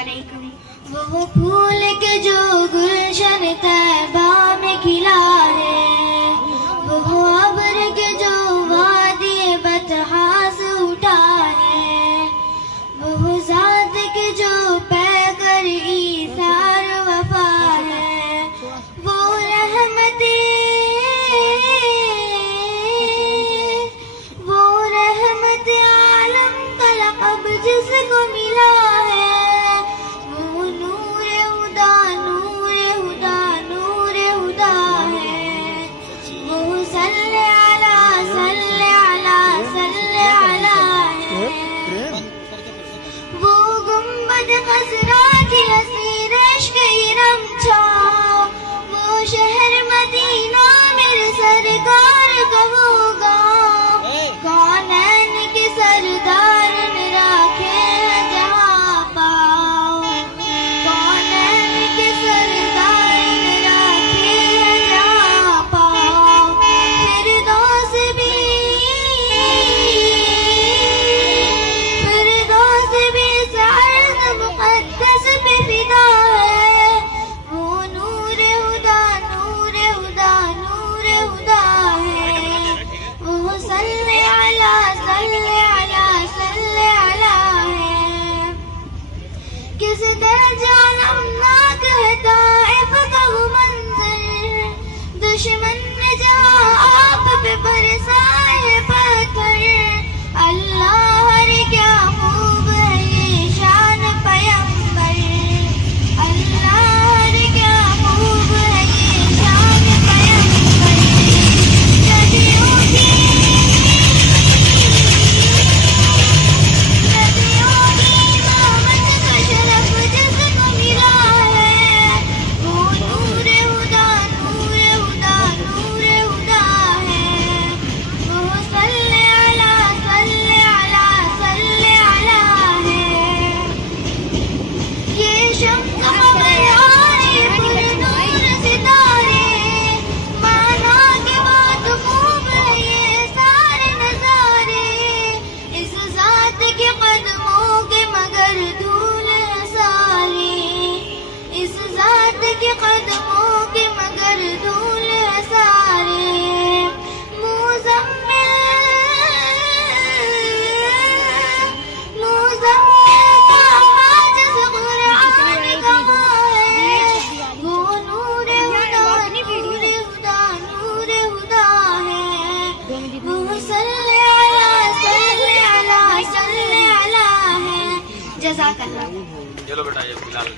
علیکم. وہ پھول کے جو گلشن طیبہ میں کھلا ہے، وہ ابر کے جو وادی بطحا سے اٹھا ہے، وہ ذات کے جو پیکر ایثار وفا ہے، وہ رحمت عالم کا لقب جس کو ملا ہے، وہ نور ہدا نور ہدا نور ہدا ہے، وہ صلی علی صلی علی صلی علی ہے، وہ گنبد خضرا کی حسین عشق ارم چھاؤ، وہ شہر مدینہ میرے سرکار کا ہوگا، کونین کے سردار نے رکھے ہیں جہاں پاؤ، کونین کے سردار نے رکھے ہیں جہاں پاؤ، فردوس بھی سرد مقدس پہ فدا ہے، وہ نور ہدا نور ہدا نور ہدا ہے، وہ صلی علی صلی علی صلی علی ہے. کس درجہ نمناک ہے طائف کا وہ منظر، دشمن نے جہاں آپ پہ برسائے پتھر، اللہ ہر کیا خوب ہے یہ شان پیمبر، اللہ ہر کیا خوب ہے یہ شان پیمبر، نبیوں کی امامت کا شرف جس کو ملا ہے، وہ نور ہدا نور ہدا نور ہدا ہے، وہ صلی علی صلی علی صلی علی ہے. یہ شمس قمر آئے پر نور ستارے، مانا کے بعد خوب ہے یہ سارے نظارے، اس ذات کے قدموں کے مگر دھول ہے ساری، اس ذات کے قدموں کے مگر دھول ہے سارے. مزمل کا حاجز قرآن کہاں ہے، وہ نور ہدا نور ہدا نور ہدا ہے، وہ صلی علی صلی علی صلی علی ہے. جزاک اللہ. چلو بیٹا یہ بلال